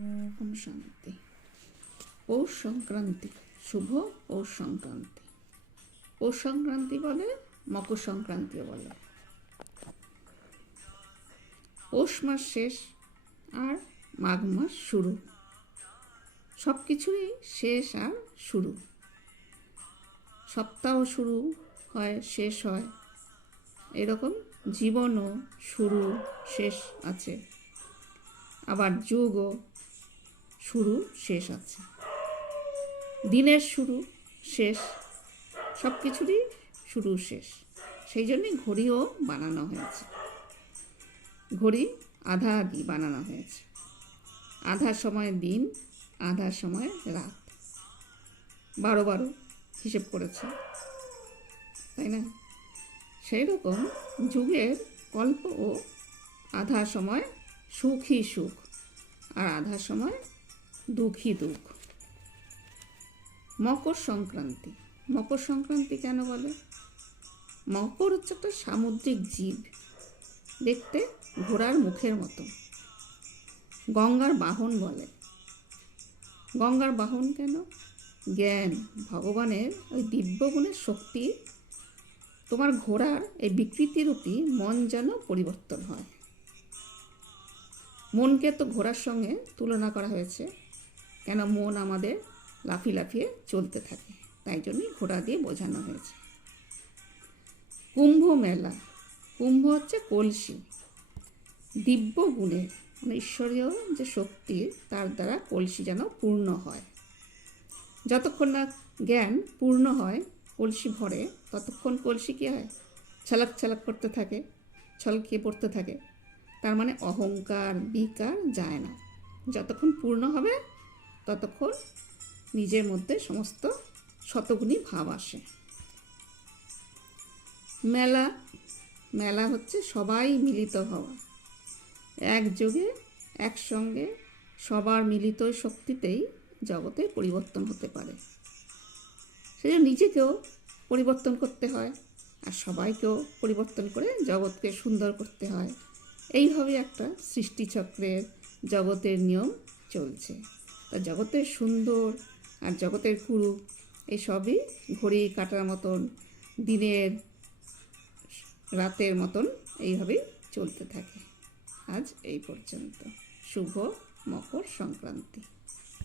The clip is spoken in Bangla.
ওম শান্তি। পৌষ সংক্রান্তি, শুভ পৌষ সংক্রান্তি। পৌষ সংক্রান্তি বলে, মকর সংক্রান্তিও বলে। পৌষ মাস শেষ আর মাঘ মাস শুরু, সব কিছুই শেষ আর শুরু। সপ্তাহ শুরু হয়, শেষ হয়, এরকম জীবনও শুরু শেষ আছে, আবার যুগও শুরু শেষ আছে। দিনের শুরু শেষ, সব কিছুরই শুরু শেষ। সেই জন্যই ঘড়িও বানানো হয়েছে। ঘড়ি আধা আধি বানানো হয়েছে, আধা সময় দিন, আধা সময় রাত। 12 হিসেব করেছে, তাই না? সেই রকম যুগের কল্পও আধা সময় সুখই সুখ আর আধা সময় দুঃখই দুঃখ। মকর সংক্রান্তি, মকর সংক্রান্তি কেন বলে? মকর হচ্ছে একটা সামুদ্রিক জীব, দেখতে ঘোড়ার মুখের মতো। গঙ্গার বাহন বলে। গঙ্গার বাহন কেন? জ্ঞান, ভগবানের ওই দিব্যগুণের শক্তি। তোমার ঘোড়ার এই বিকৃতিরূপী মন যেন পরিবর্তন হয়। মনকে তো ঘোড়ার সঙ্গে তুলনা করা হয়েছে, কেন মন আমাদের লাফিয়ে লাফিয়ে চলতে থাকে, তাই জন্যই ঘোড়া দিয়ে বোঝানো হয়েছে। কুম্ভ মেলা, কুম্ভ হচ্ছে কলসি। দিব্য গুণের মানে ঈশ্বরীয় যে শক্তি, তার দ্বারা কলসি যেন পূর্ণ হয়। যতক্ষণ না জ্ঞান পূর্ণ হয়, কলসি ভরে, ততক্ষণ কলসি কী হয়? ছলক ছলক করতে থাকে, ছলকিয়ে পড়তে থাকে। তার মানে অহংকার বিকার যায় না। যতক্ষণ পূর্ণ হবে ততক্ষণ নিজের মধ্যে সমস্ত শতগুণী ভাব আসে। মেলা, মেলা হচ্ছে সবাই মিলিত হওয়া, একযোগে একসঙ্গে সবার মিলিত শক্তিতেই জগতে পরিবর্তন হতে পারে। সেই জন্য নিজেকেও পরিবর্তন করতে হয় আর সবাইকেও পরিবর্তন করে জগৎকে সুন্দর করতে হয়। এইভাবে একটা সৃষ্টিচক্রের জগতের নিয়ম চলছে। তা জগতের সুন্দর আর জগতের কুরু এসবই ঘড়ি কাটার মতন, দিনের রাতের মতন এইভাবেই চলতে থাকে। আজ এই পর্যন্ত। শুভ মকর সংক্রান্তি।